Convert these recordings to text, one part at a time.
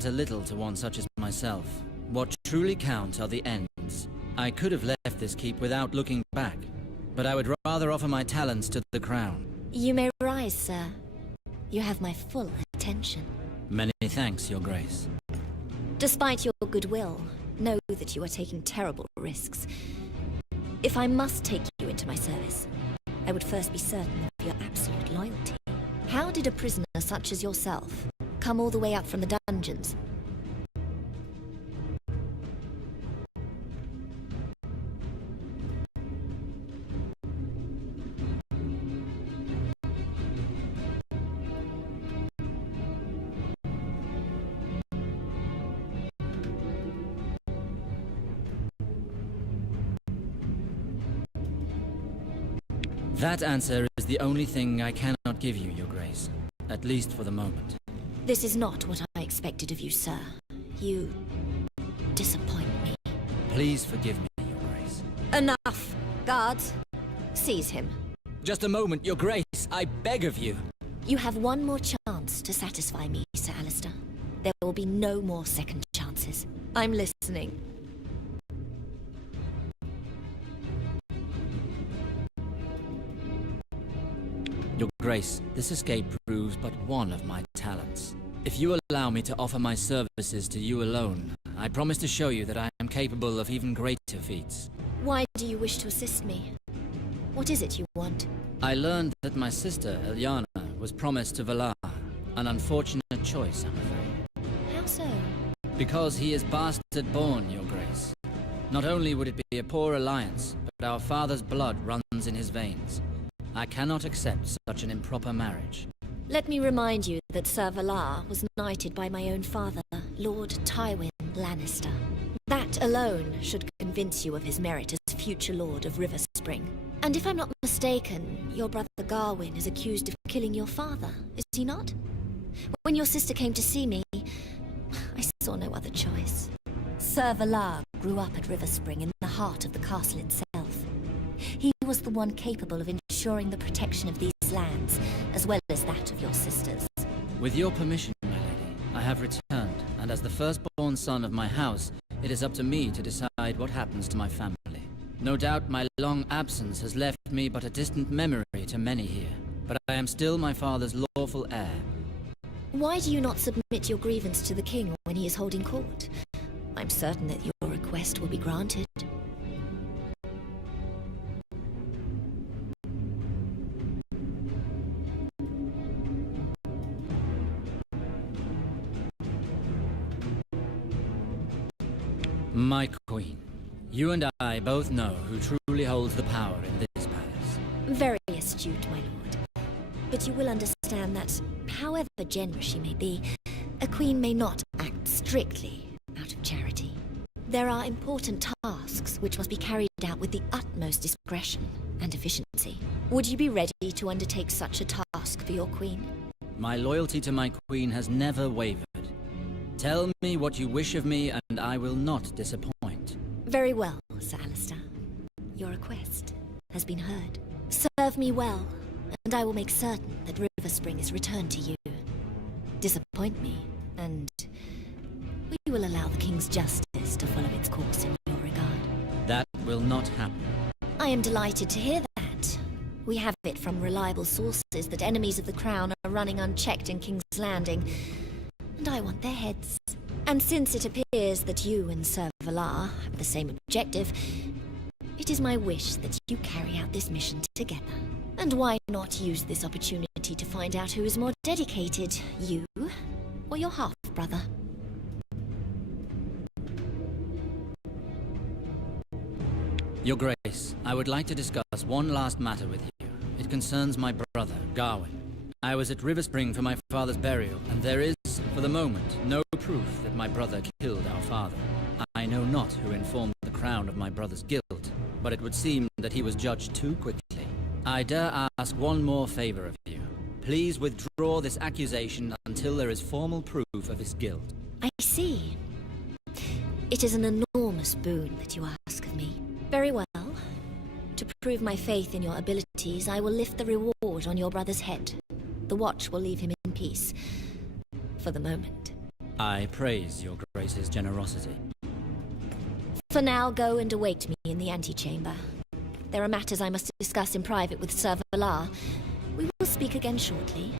matter little to one such as myself. What truly counts are the ends. I could have left this keep without looking back, but I would rather offer my talents to the crown. You may rise, sir. You have my full attention. Many thanks, Your Grace. Despite your goodwill, know that you are taking terrible risks. If I must take you into my service, I would first be certain of your absolute loyalty. How did a prisoner such as yourself come all the way up from the dungeons? That answer is the only thing I cannot give you, Your Grace. At least for the moment. This is not what I expected of you, sir. You disappoint me. Please forgive me, Your Grace. Enough! Guards, seize him. Just a moment, Your Grace, I beg of you. You have one more chance to satisfy me, Sir Alistair. There will be no more second chances. I'm listening. Your Grace, this escape proves but one of my talents. If you allow me to offer my services to you alone, I promise to show you that I am capable of even greater feats. Why do you wish to assist me? What is it you want? I learned that my sister, Eliana, was promised to Valar. An unfortunate choice, I'm afraid. How so? Because he is bastard-born, Your Grace. Not only would it be a poor alliance, but our father's blood runs in his veins. I cannot accept such an improper marriage. Let me remind you that Sir Valar was knighted by my own father, Lord Tywin Lannister. That alone should convince you of his merit as future Lord of Riverspring. And if I'm not mistaken, your brother Garwin is accused of killing your father, is he not? When your sister came to see me, I saw no other choice. Sir Valar grew up at Riverspring in the heart of the castle itself. He was the one capable of ensuring the protection of these lands, as well as that of your sisters. With your permission, my lady, I have returned, and as the firstborn son of my house, it is up to me to decide what happens to my family. No doubt my long absence has left me but a distant memory to many here, but I am still my father's lawful heir. Why do you not submit your grievance to the king when he is holding court? I'm certain that your request will be granted. My queen, you and I both know who truly holds the power in this palace. Very astute, my lord. But you will understand that, however generous she may be, a queen may not act strictly out of charity. There are important tasks which must be carried out with the utmost discretion and efficiency. Would you be ready to undertake such a task for your queen? My loyalty to my queen has never wavered. Tell me what you wish of me, and I will not disappoint. Very well, Sir Alistair. Your request has been heard. Serve me well, and I will make certain that Riverspring is returned to you. Disappoint me, and we will allow the King's justice to follow its course in your regard. That will not happen. I am delighted to hear that. We have it from reliable sources that enemies of the Crown are running unchecked in King's Landing, and I want their heads. And since it appears that you and Sir Valar have the same objective, it is my wish that you carry out this mission together. And why not use this opportunity to find out who is more dedicated, you or your half-brother? Your Grace, I would like to discuss one last matter with you. It concerns my brother, Garwin. I was at Riverspring for my father's burial, and there is, for the moment, no proof that my brother killed our father. I know not who informed the Crown of my brother's guilt, but it would seem that he was judged too quickly. I dare ask one more favor of you. Please withdraw this accusation until there is formal proof of his guilt. I see. It is an enormous boon that you ask of me. Very well. To prove my faith in your abilities, I will lift the reward on your brother's head. The watch will leave him in peace. For the moment. I praise your grace's generosity. For now, go and await me in the antechamber. There are matters I must discuss in private with Sir Valar. We will speak again shortly.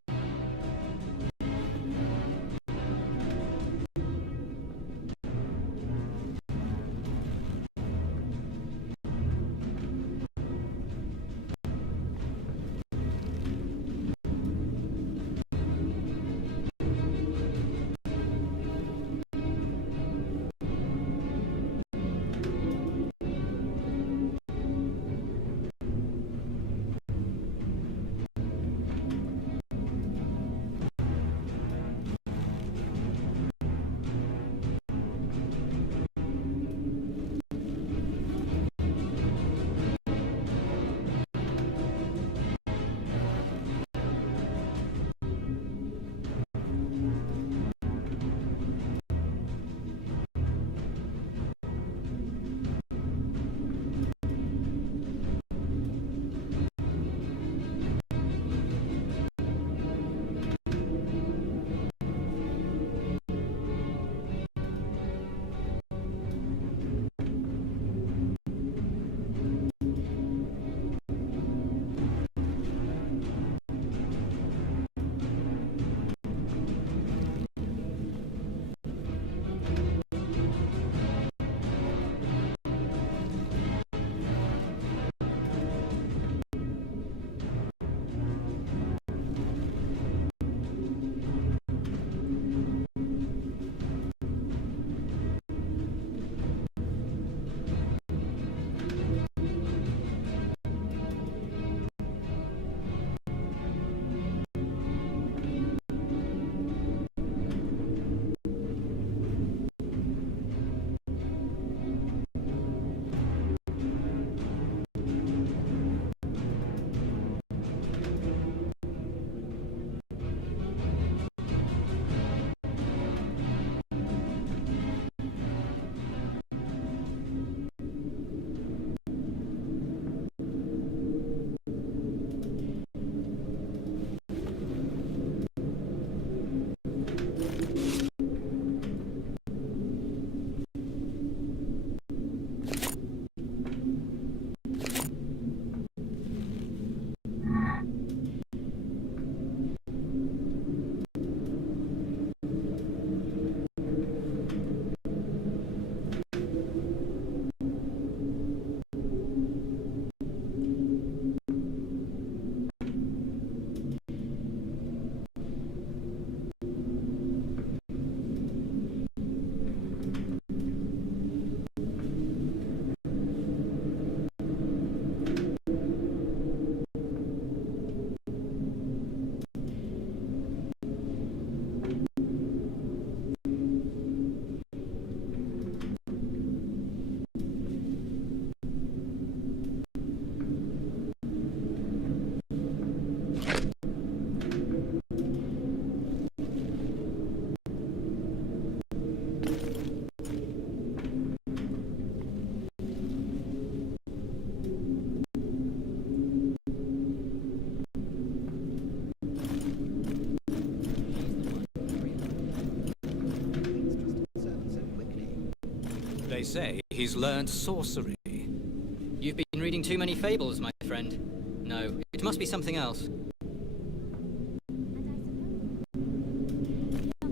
They say he's learned sorcery. You've been reading too many fables, my friend. No, it must be something else.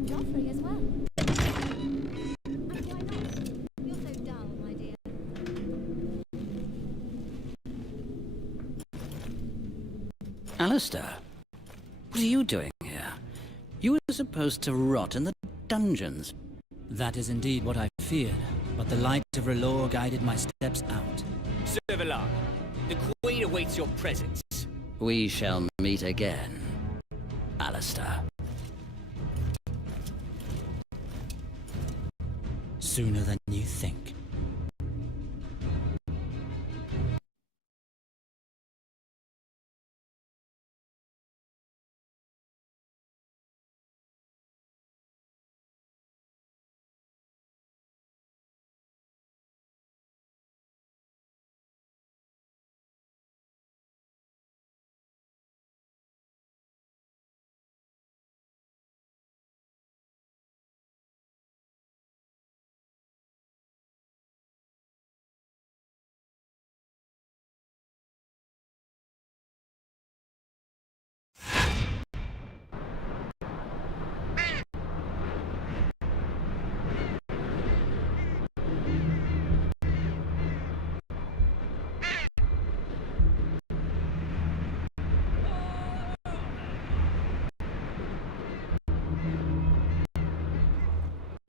Joffrey as well. And why not? You're so dull, my dear. Alistair, what are you doing here? You were supposed to rot in the dungeons. That is indeed what I feared, but the light of R'hllor guided my steps out. Sir Valar, the Queen awaits your presence. We shall meet again, Alistair. Sooner than you think.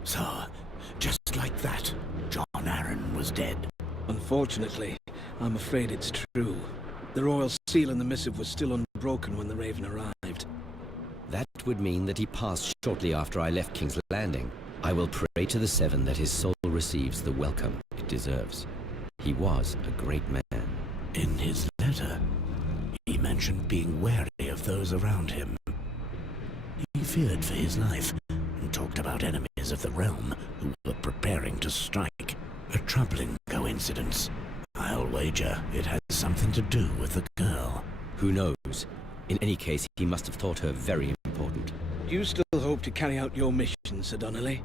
So, just like that, Jon Arryn was dead. Unfortunately, I'm afraid it's true. The royal seal and the missive was still unbroken when the Raven arrived. That would mean that he passed shortly after I left King's Landing. I will pray to the Seven that his soul receives the welcome it deserves. He was a great man. In his letter, he mentioned being wary of those around him. He feared for his life and talked about enemies of the realm who were preparing to strike. A troubling coincidence. I'll wager it has something to do with the girl. Who knows? In any case, he must have thought her very important. You still hope to carry out your mission, Sir Donnelly?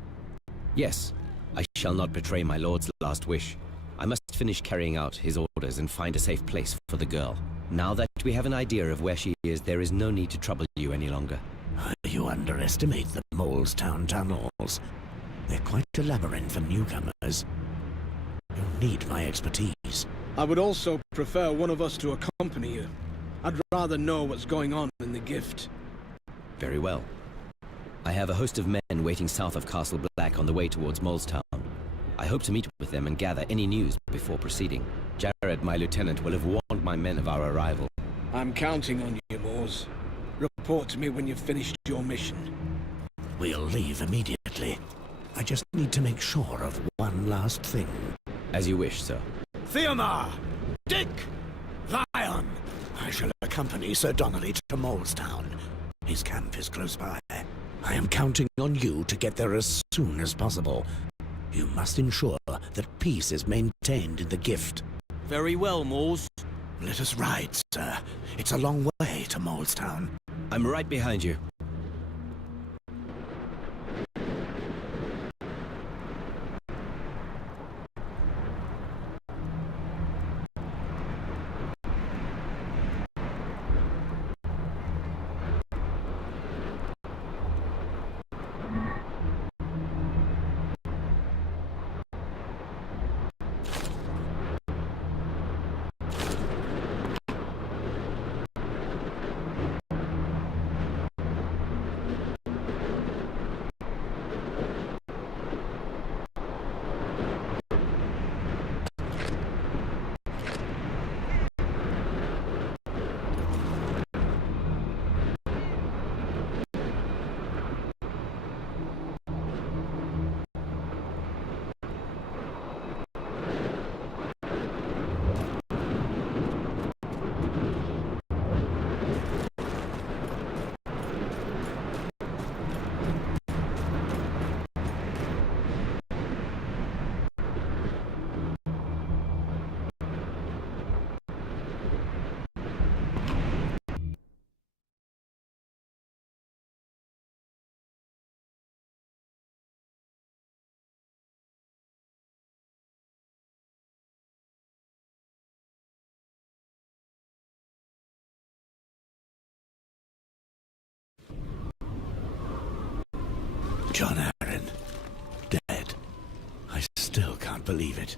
Yes, I shall not betray my lord's last wish. I must finish carrying out his orders and find a safe place for the girl. Now that we have an idea of where she is, there is no need to trouble you any longer. You underestimate the Molestown tunnels. They're quite a labyrinth for newcomers. You'll need my expertise. I would also prefer one of us to accompany you. I'd rather know what's going on in the gift. Very well. I have a host of men waiting south of Castle Black on the way towards Molestown. I hope to meet with them and gather any news before proceeding. Jared, my lieutenant, will have warned my men of our arrival. I'm counting on you, Mors. Report to me when you've finished your mission. We'll leave immediately. I just need to make sure of one last thing. As you wish, sir. Theomar! Dick! Lion! I shall accompany Sir Donnelly to Molestown. His camp is close by. I am counting on you to get there as soon as possible. You must ensure that peace is maintained in the gift. Very well, Mors. Let us ride, sir. It's a long way to Molestown. I'm right behind you. Jon Arryn, dead. I still can't believe it.